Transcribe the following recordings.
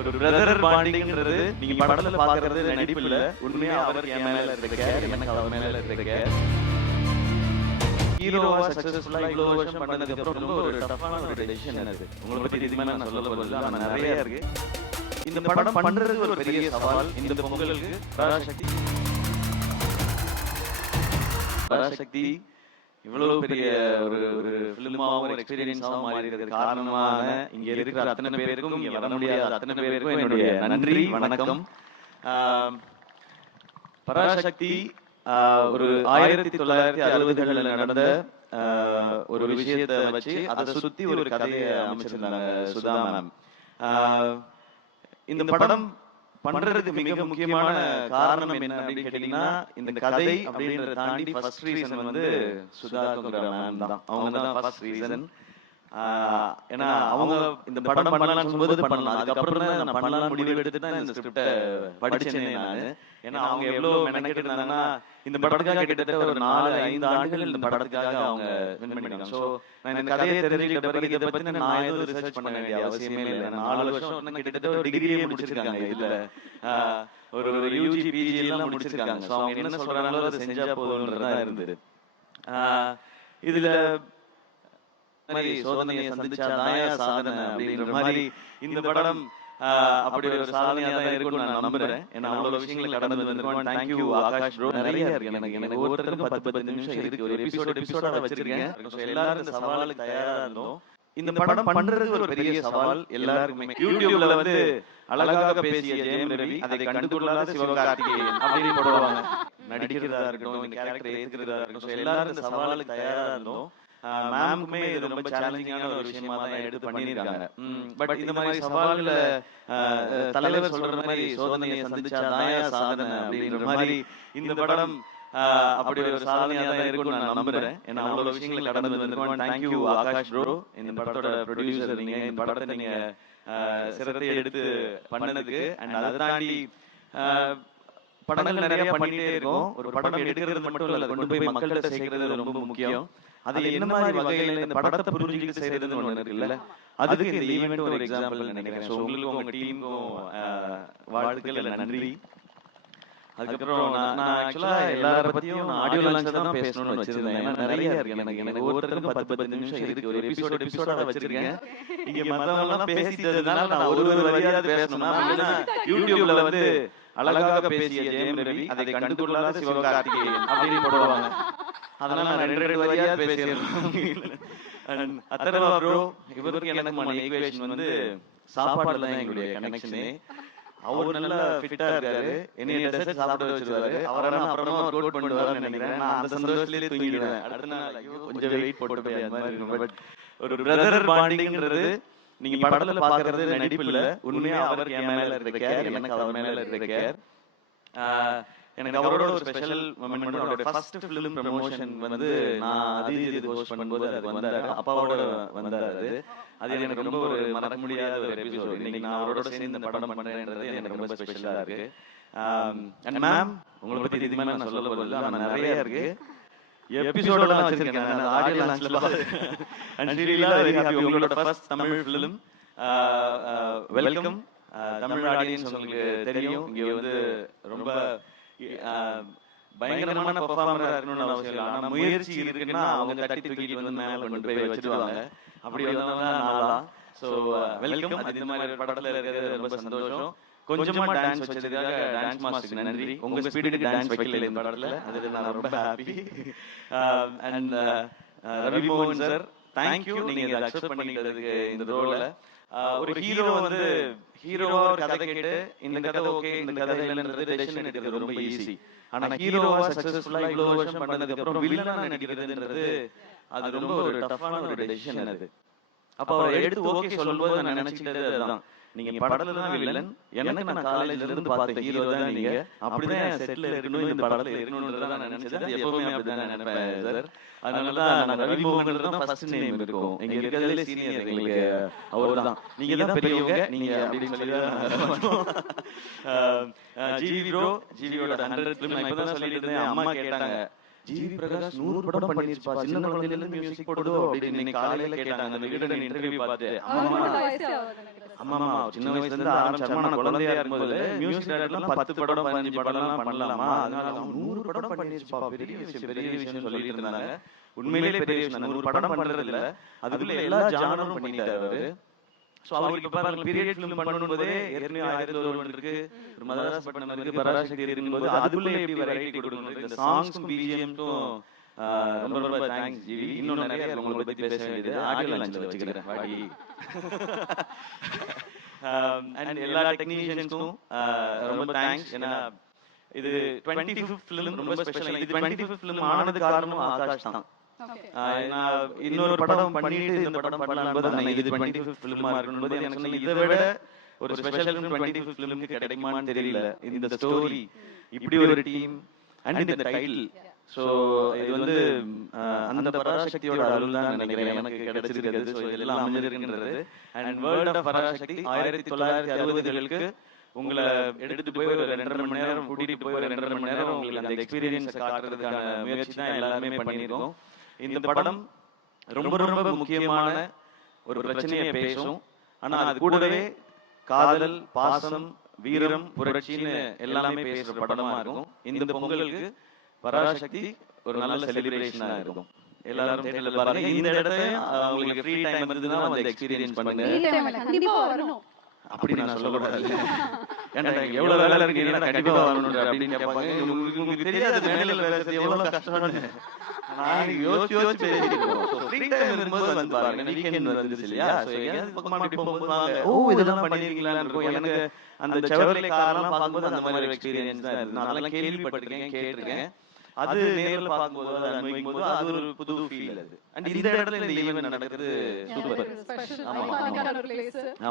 ஒரு பிரதர் பாண்டிங்ன்றது நீங்க படத்துல பாக்குறது நடிப்பு இல்ல, உண்மையா அவருக்கு என் மேல இருக்க கேர், எனக்கு அவர் மேல இருக்க கேர். ஹீரோவா சக்சஸ்ஃபுல்லா இவ்வளவு வருஷம் பண்ணதுக்கு அப்புறம் ரொம்ப ஒரு டஃப்பான ஒரு டெசிஷன் அது. உங்களை பத்தி இதுக்கு மேல நான் சொல்ல போறது ஆனா நிறைய இருக்கு. இந்த படம் பண்றது ஒரு பெரிய சவால். இந்த பொங்கலுக்கு பராசக்தி இவ்வளவு பெரிய ஒரு ஃபிலிமாவும் ஒரு எக்ஸ்பீரியன்ஸாவும் மாறி இருக்கிறது காரணமான இங்க இருக்கிற அத்தனை பேருக்கும், இங்க வர முடியாத அத்தனை பேருக்கும் என்னுடைய நன்றி வணக்கம். பராசக்தி ஒரு 1960களில் நடந்த ஒரு விஷயத்தை வச்சு அதை சுத்தி ஒரு கதையை அமைச்சிருந்தாங்க சுதா மேம். இந்த படம் பண்றதுக்கு மிக முக்கியமான காரணம் என்ன அப்படின்னு கேட்டீங்கன்னா, இந்த கதை அப்படின்றத தாண்டி ஃபர்ஸ்ட் ரீசன் வந்து சுதா மேம் தான். அவங்க தான் ஃபர்ஸ்ட் ரீசன். ஏன்னா அவங்க இந்த படம் பண்ணலாம்னு சொல்லும்போது பண்ணலாம், அதுக்கப்புறம் தான் நான் பண்ணலாம் முடிவு எடுத்துட்டு தான் இந்த ஸ்கிரிப்டை படிச்சேனே நான். ஏன்னா அவங்க எவ்வளவு மெனக்கெட்டு இருந்தாங்கன்னா, இந்த படத்துக்காக கிட்டத்தட்ட ஒரு 4-5 ஆண்டுகள் இந்த படத்துக்காக அவங்க வின் பண்ணிருக்காங்க. ஸோ நான் இந்த கதையை தெரிஞ்சுக்கிட்ட பிறகு இதை பத்தி நான் எதுவும் ரிசர்ச் பண்ண வேண்டிய அவசியமே இல்லை. 4 வருஷம் கிட்டத்தட்ட ஒரு டிகிரியே முடிச்சிருக்காங்க. இதுல ஒரு யூஜி பிஜி எல்லாம் முடிச்சிருக்காங்க. ஸோ அவங்க என்ன சொல்றாங்களோ அதை செஞ்சா போதும்ன்றதா இருந்தது. இதுல சோதனையை சந்திச்சா தாயா சாதனை அப்படின்ற மாதிரி இந்த படம் அப்படி ஒரு சாதனையா தான் இருக்கும்னு நான் நம்புறேன். ஏன்னா அவ்வளவு விஷயங்கள் கடந்து வந்திருக்கோம். Thank you Akash bro. நிறைய இருக்கு எனக்கு ஒவ்வொருத்தருக்கும் 10-10 நிமிஷம் இருக்கு. ஒரு எபிசோட வச்சிருக்கேன். எல்லாரும் இந்த சவாலுக்கு தயாரா இருந்தோம். இந்த படம் பண்றது ஒரு பெரிய சவால் எல்லாருக்குமே. யூடியூப்ல வந்து அழகாக பேசிய ஜெயம் ரவி, அதை கண்டுகொள்ளாத சிவகார்த்திகேயன் அப்படின்னு போடுவாங்க. நடிக்கிறதா இருக்கட்டும், இந்த கேரக்டர் ஏத்துக்கிறதா இருக்கட்டும், எல்லாரும் இந்த சவாலுக்கு தயாரா இருந்தோம். மேம்க்குமே இது ரொம்ப சேலஞ்சிங்கான ஒரு விஷயமா தான் எடுத்து பண்ணியிருக்காங்க. பட் இந்த மாதிரி சவால்ல தலைவர் சொல்ற மாதிரி சோதனையை சந்திச்சா தாயா சாதனை அப்படின்ற மாதிரி இந்த படம் அப்படி ஒரு சாதனையா தான் இருக்கும்னு நான் நம்புறேன். ஏன்னா அவ்வளவு விஷயங்கள் கடந்து வந்திருக்கோம். Thank you Akash bro. இந்த படத்தோட ப்ரொடியூசர் நீங்க, இந்த படத்தை நீங்க சிரத்தை எடுத்து பண்ணதுக்கு. அண்ட் அதை தாண்டி படங்கள் நிறைய பண்ணிட்டே இருக்கோம். ஒரு படம் எடுக்கிறது மட்டும் இல்ல, கொண்டு போய் மக்கள்கிட்ட சேர்க்கிறது ரொம்ப முக்கியம். அது என்ன மாதிரி வகையில இந்த படத்தை புரிஞ்சுக்கிட்டு செய்யறதுன்னு ஒண்ணு இருக்குல்ல, அதுக்கு இந்த ஈவென்ட் ஒரு எக்ஸாம்பிள் நினைக்கிறேன். ஸோ உங்களுக்கும் உங்க டீமுக்கும் வாழ்த்துக்கள், நன்றி. அதுக்கப்புறம் நான் ஆக்சுவலா எல்லார பத்தியும் நான் ஆடியோ லான்ச்ல தான் பேசணும்னு வச்சிருந்தேன். ஏன்னா நிறைய இருக்கு. எனக்கு ஒவ்வொருத்தருக்கும் 10-10 நிமிஷம் இருக்கு. ஒரு எபிசோட வச்சிருக்கேன். இங்க மத்தவங்க எல்லாம் பேசிட்டதுனால நான் ஒரு வரியாவது பேசணும்னா, யூடியூப்ல வந்து அழகாக பேசிய ஜெயம் ரவி, அதை கண்டுகொள்ளாத சிவகார்த்திகேயன் அப்படின்னு போடுவாங்க. அதனால நான் 2 வரியாவது பேசிடுறேன். அத்தர்வா ப்ரோ, இவருக்கு எனக்குமான ஈக்குவேஷன் வந்து சாப்பாடுல தான் எங்களுடைய கனெக்ஷனே. அவரு நல்லா ஃபிட்டா இருக்காரு, என்னைய டெசர்ட் சாப்பிட வச்சிருவாரு. அவரான அப்புறமா ஒர்க் அவுட் பண்ணுவாருன்னு நினைக்கிறேன். நான் அந்த சந்தோஷத்திலேயே தூங்கிடுவேன். அடுத்த நாள் ஐயோ கொஞ்சம் வெயிட் போட்டு அந்த மாதிரி இருக்கும். பட் ஒரு பிரதர் பாண்டிங்ன்றது நீங்க படத்துல பாக்குறது நடிப்பு இல்ல, உண்மையா அவருக்கு என் மேல இருக்க கேர், எனக்கு அவர் மேல இருக்க கேர். எனக்கு அவரோட ஒரு ஸ்பெஷல் மொமெண்ட். அவரோட ஃபர்ஸ்ட் ஃபிலிம் ப்ரமோஷன் வந்து நான் அது ஹோஸ்ட் பண்ணும்போது அதுக்கு வந்தாரு, அப்பாவோட வந்தாரு. அது எனக்கு ரொம்ப ஒரு மறக்க முடியாத ஒரு எபிசோட். இன்னைக்கு நான் அவரோட சேர்ந்து இந்த படம் பண்றேன்றது எனக்கு ரொம்ப ஸ்பெஷலா இருக்கு. அண்ட் மேம், உங்களை பத்தி இதுக்கு மேல நான் சொல்ல போறது ஆனா நிறைய இருக்கு. எபிசோட நான் வச்சிருக்கேன், நான் ஆடியோ லான்ச்ல பார்த்தேன். And Sheela very happy. உங்களோட first Tamil film. Welcome. Tamil audience உங்களுக்கு தெரியும், இங்க வந்து ரொம்ப பயங்கரமான பெர்ஃபார்மரா இருக்கணும்னு அவசியம் இல்லை. ஆனா முயற்சி இருக்குன்னா அவங்க தட்டி தூக்கிட்டு வந்து மேல கொண்டு போய் வச்சிருவாங்க. அப்படி வந்தவங்க நாளா. So welcome. அது இந்த மாதிரி படத்துல இருக்கிறது ரொம்ப சந்தோஷம். கொஞ்சமா டான்ஸ் வச்சதுக்காக டான்ஸ் மாஸ்டருக்கு நன்றி. உங்க ஸ்பீடுக்கு டான்ஸ் வைக்கல இந்த படத்துல, அதுல நான் ரொம்ப ஹாப்பி. அண்ட் ரவி மோகன் சார், தேங்க்யூ. நீங்க இதை அக்செப்ட் பண்ணிக்கிறதுக்கு இந்த ரோல. ஒரு ஹீரோ வந்து ஹீரோவா ஒரு கதை கேட்டு இந்த கதை ஓகே, இந்த கதை இல்லைன்றது டெசிஷன் எடுக்கிறது ரொம்ப ஈஸி. ஆனா ஹீரோவா சக்சஸ்ஃபுல்லா இவ்வளவு வருஷம் பண்ணதுக்கு அப்புறம் வில்லனா நடிக்கிறதுன்றது அது ரொம்ப ஒரு டஃப்பான ஒரு டெசிஷன் அது. அப்ப அவர் எடுத்து ஓகே சொல்லும்போது நான் நினைச்சிட்டது அதுதான், நீங்க படத்துல தான் வில்லன், எனக்கு நான் காலேஜ்ல இருந்து பார்த்த ஹீரோ தான் நீங்க, அப்படிதான் செட்ல இருக்கணும், இந்த படத்துல இருக்கணும்ன்றத நான் நினைச்சது. எப்பவுமே அப்படிதான் நினைப்பேன் சார். அதனாலதான் நான் ரவி மோகன் தான் ஃபர்ஸ்ட் நேம் இருக்கும். எங்க இருக்கிறதுல சீனியர் எங்களுக்கு அவர்தான். நீங்க தான் பெரியவங்க நீங்க அப்படின்னு சொல்லி ஜிவி ப்ரோ, ஜிவியோட 100 ஃபிலிம் நான் இப்பதான் சொல்லிட்டு இருந்தேன். அம்மா கேட்டாங்க ஜிவி பிரகாஷ் 100 படம் பண்ணிருச்சுப்பா, சின்ன குழந்தையில இருந்து மியூசிக் போடுதோ அப்படின்னு இன்னைக்கு காலையில கேட்டாங்க அந்த விகடன் இன்டர்வியூ பார்த்து. ஆமாமா சின்ன வயசுல இருந்து ஆரம்பிச்சாமா, நான் குழந்தையா இருக்கும்போது மியூசிக் டைரக்டர்லாம் 10 படம் 15 படம்லாம் பண்ணலாமா, அதனால அவன் 100 படம் பண்ணிருச்சுப்பா, பெரிய விஷயம் சொல்லிட்டு இருந்தாங்க. உண்மையிலேயே பெரிய விஷயம். 100 படம் பண்றது இல்ல, அதுக்குள்ள எல்லா ஜானரும் பண்ணிட்டாரு அவரு. சோ அவருக்கு இப்ப பாருங்க பீரியட் ஃபிலிம் பண்ணும்போதே ஏற்கனவே 1001 இருக்கு, ஒரு மதராஸ் பட்டம் இருக்கு, பராசக்தி இருக்கும்போது அதுக்குள்ள எப்படி வெரைட்டி கொடுக்கணும், இந்த சாங்ஸ்க்கும் பிஜிஎம்க்கும் ரொம்ப ரொம்ப தேங்க்ஸ் ஜிவி. இன்னும் நிறைய உங்களை பத்தி பேச வேண்டியது ஆடியோ லான்ச்ல வச்சுக்கிறேன் வாடி. அண்ட் எல்லா டெக்னீஷியன்ஸ்க்கும் ரொம்ப தேங்க்ஸ். ஏன்னா இது 25th ஃபிலிம் ரொம்ப ஸ்பெஷல். இது 25th ஃபிலிம் ஆனது காரணம் ஆகாஷ் தான். இன்னொரு படம் பண்ணிட்டு இந்த படம் பண்ணலாம்னு இது 25th ஃபிலிமா இருக்கும்போது எனக்கு சொன்ன இதை விட ஒரு ஸ்பெஷல் ஃபிலிம் 25th ஃபிலிமுக்கு கிடைக்குமான்னு தெரியல. இந்த ஸ்டோரி, இப்படி ஒரு டீம் அண்ட் இந்த டைட்டில். சோ இது வந்து அந்த பராசக்தியோட அருள் தான் நினைக்கிறேன் எனக்கு கிடைச்சிருக்கிறது. சோ இதெல்லாம் அமைஞ்சிருக்கின்றது. அண்ட் வேர்ல்ட் ஆஃப் பராசக்தி 1960களுக்கு உங்களை எடுத்துட்டு போய் ஒரு 2.5 மணி நேரம் கூட்டிட்டு போய் ஒரு 2.5 மணி நேரம் உங்களுக்கு அந்த எக்ஸ்பீரியன்ஸ் காட்டுறதுக்கான முயற்சி தான் எல்லாருமே பண்ணியிருக்கோம். இந்த படம் ரொம்ப ரொம்ப முக்கியமான ஒரு பிரச்சனையை பேசும். ஆனா அது கூடவே காதல், பாசம், வீரம், புரட்சின்னு எல்லாமே பேசுற படமா இருக்கும். இந்த பொங்கலுக்கு பராசக்தி ஒரு நல்ல செலிப்ரேஷனா இருக்கும். எல்லாரும் தேட்டர்ல பாருங்க. இந்த இடத்தை உங்களுக்கு ஃப்ரீ டைம் இருந்ததுன்னா வந்து எக்ஸ்பீரியன்ஸ் பண்ணுங்க. கண்டிப்பா வரணும். அப்படி நான் சொல்லக்கூடாது. ஏன்னா எவ்வளவு வேலை இருக்கு, நீங்க கண்டிப்பா வரணும் அப்படின்னு கேட்பாங்க. உங்களுக்கு தெரியாது மேடையில வேலை செய்ய எவ்வளவு கஷ்டம்னு. நான் யோசிச்சு பேசிக்கிறோம். ஃப்ரீ டைம் இருக்கும்போது வந்து பாருங்க. வீக்கெண்ட் வந்துருச்சு இல்லையா, சோ எங்கயாவது பக்கமா அப்படி போகும்போது வாங்க, ஓ இதெல்லாம் பண்ணிருக்கீங்களான்னு இருக்கும். எனக்கு அந்த செவர்லே கார்லாம் பார்க்கும்போது அந்த மாதிரி ஒரு எக்ஸ்பீரியன்ஸ் தான் இருக்கு. நான் அதெல்லாம் கேள்விப்பட்டிருக்கேன், கேட்டிருக்கேன். அது நேர்ல பார்க்கும்போது அதை அனுபவிக்கும் போது அது ஒரு புது ஃபீல். அது அண்ட் இந்த இடத்துல இந்த ஈவென்ட் நடக்குது சூப்பர்.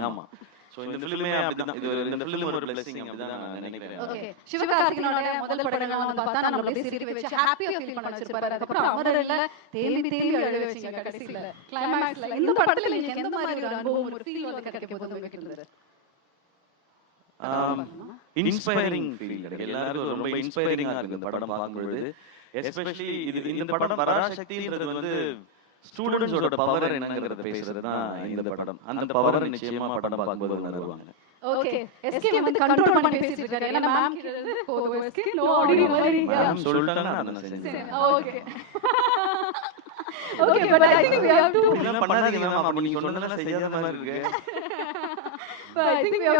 ஆமா சோ இந்த ஃபிலிமே அப்படிதான். இது இந்த ஃபிலிம் ஒரு blessing அப்படிதான் நான் நினைக்கிறேன். ஓகே, சிவகார்த்திகேயனோட முதல் படங்கள் வந்து பார்த்தா நம்மள அப்படியே சிரிக்க வச்சு ஹாப்பியா ஃபீல் பண்ண வச்சிருப்பாரு. அதுக்கு அப்புறம் அமரர்ல தேம்பி அழுக வச்சீங்க கடைசில கிளைமாக்ஸ்ல. இந்த படத்துல நீங்க எந்த மாதிரி ஒரு அனுபவம், ஒரு ஃபீல் வந்து கிடைக்க போகுது உங்களுக்கு இருந்தது? இன்ஸ்பைரிங் ஃபீல் கிடைக்கும். எல்லாருக்கும் ரொம்ப இன்ஸ்பைரிங்கா இருக்கு இந்த படம் பார்க்கும்போது. எஸ்பெஷலி இந்த படம் பராசக்தின்றது வந்து ஸ்டூடண்ட்ஸோட பவர் என்னங்கறத பேசுறது தான் இந்த படம். அந்த பவர் நிச்சயமா படம் பார்க்கும்போது உணர்வாங்க. ஓகே, எஸ்கே வந்து கண்ட்ரோல் பண்ணி பேசிட்டு இருக்காரு. ஏன்னா மேம் கிட்ட போடு எஸ்கே நோ அப்படி மாதிரி மேம் சொல்லிட்டாங்க நான் செஞ்சேன். Okay okay, but I think we have to பண்ணாதீங்க மேம், அப்ப நீங்க சொன்னதெல்லாம் செய்யாத மாதிரி இருக்கு. but I think we have